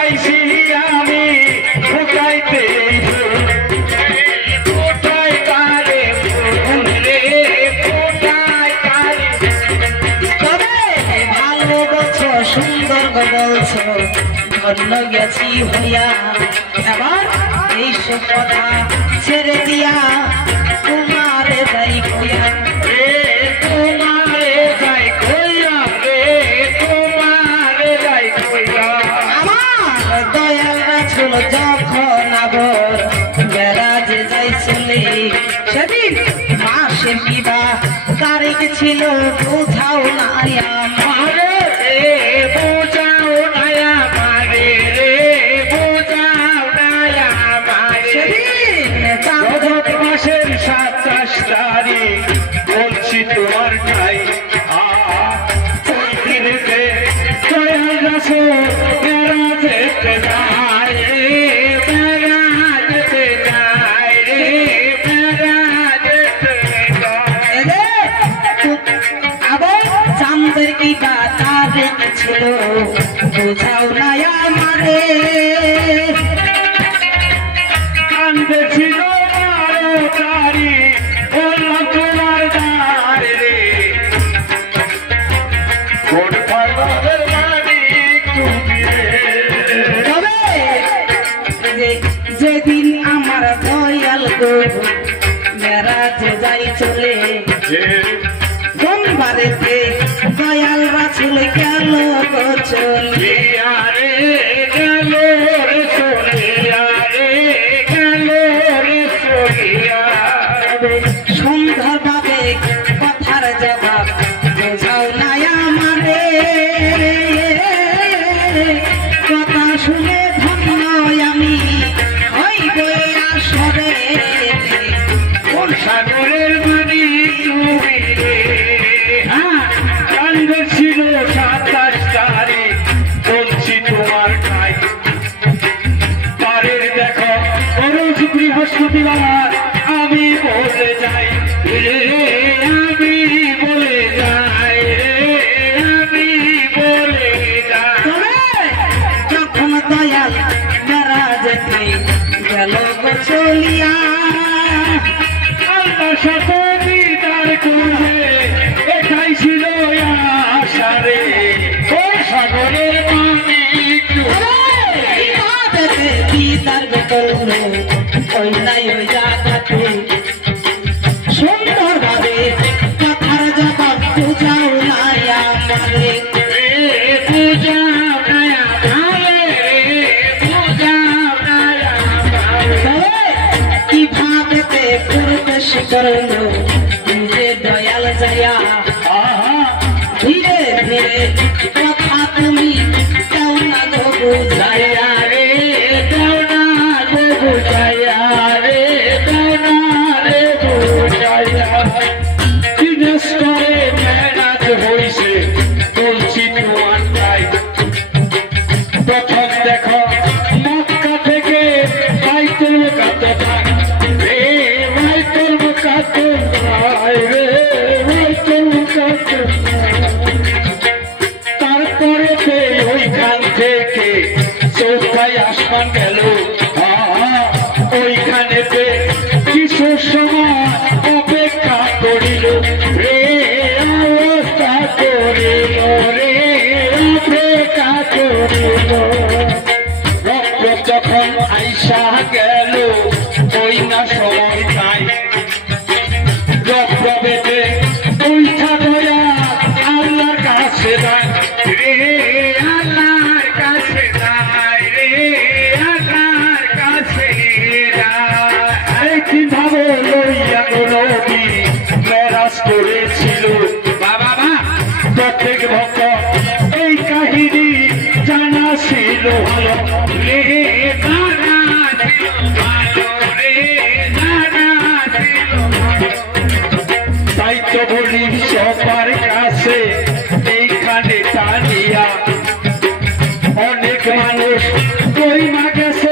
আমি ফুটাইতে ফুটাই কারে রে ফুটাই কারে। তবে ভালো বলছো, সুন্দর বলছো, ধন্য গেছি হইয়া। এবার এইসব কথা ছেড়ে দিয়া তোমারে যাই হইয়া। তোমারে যাই কইয়া রে তোমারে যাই কইয়া। আমার দয়াল রাসূল যখন আবার মেরাজে যাইছিলে, সেদিন মাসে কিবা তারিখ ছিল বুঝাও না আমারে রে বুঝাও না আমারে রে বুঝাও না আমারে। সেদিন রজব মাসের 27 তারিখ বলছি তোমার ঠাই ওই দিনেতে দয়াল রাসূল মেরাজেতে যায় রে মেরাজেতে যায় রে মেরাজেতে যায়। আবার চাঁদের কিবা তারিখ ছিল বুঝাও না আমারে। কান্দে ছিল 12 তারিখ বললাম তোমার দ্বার রে কোন পাগলের মালিক তুমি রে। তবে যেদিন আমার দয়াল গো মেরাজে যাই চলে, সোমবারেতে দয়াল রাসূল গেল গো চলে। রে গেল রে চলিয়া রে গেল রে চলিয়া। সন্ধ্যা পাবে কথার জবাব বোঝাও না আমারে। কথা শুনে ধন্য আমি হইব আসরে। কোন সাগরের মালিক তুমি রে। কান্দে ছিল 27 তারিখ বলছি তোমার ঠাই তারের দেখো রোজ বৃহস্পতিবার আমি বলে যাই রে আমি বলে যাই রে আমি বলে যাই। তবে যখন দয়াল মেরাজেতে গেল গো চলিয়া, আল্লাহ সাথে দিদার করবে এটাই ছিল আশা রে। ও সাগরের মালিক সুন্দর ভাবে কথার জবাব বুঝাও না আমারে। কিভাবে প্রবেশ করলো নিজে দয়াল যায়া, ধীরে ধীরে কথা তুমি কেউ না গো বুঝাইয়া। প্রথম দেখো মক্কা থেকে বাইতুল মুকাদ্দাস রে বাইতুল মুকাদ্দাস রে বাইতুল মুকাদ্দাস। তারপরে ওইখান থেকে চৌথায় আসমান গেল ওইখানেতে কিছু সময় অপেক্ষা করিল রে অবস্থা করিল রে অপেক্ষা করিল। রক্ত যখন আইসা গেল ওই না সময় তাই রক্ত বেঁধে উঠা দয়া আল্লাহর কাছে যায় রে আল্লাহর কাছে যায় রে আল্লাহর কাছে যায়। কিভাবে লইয়া নবী মেরাজ করেছিল বাবা মা প্রত্যেক ভক্ত এই কাহিনী জানা ছিল ভালো রে জানা ছিল ভালো রে জানা ছিল ভালো। তাই তো বলি সবার কাছে এইখানে টানিয়া অনেক মানুষ কই মা গেছে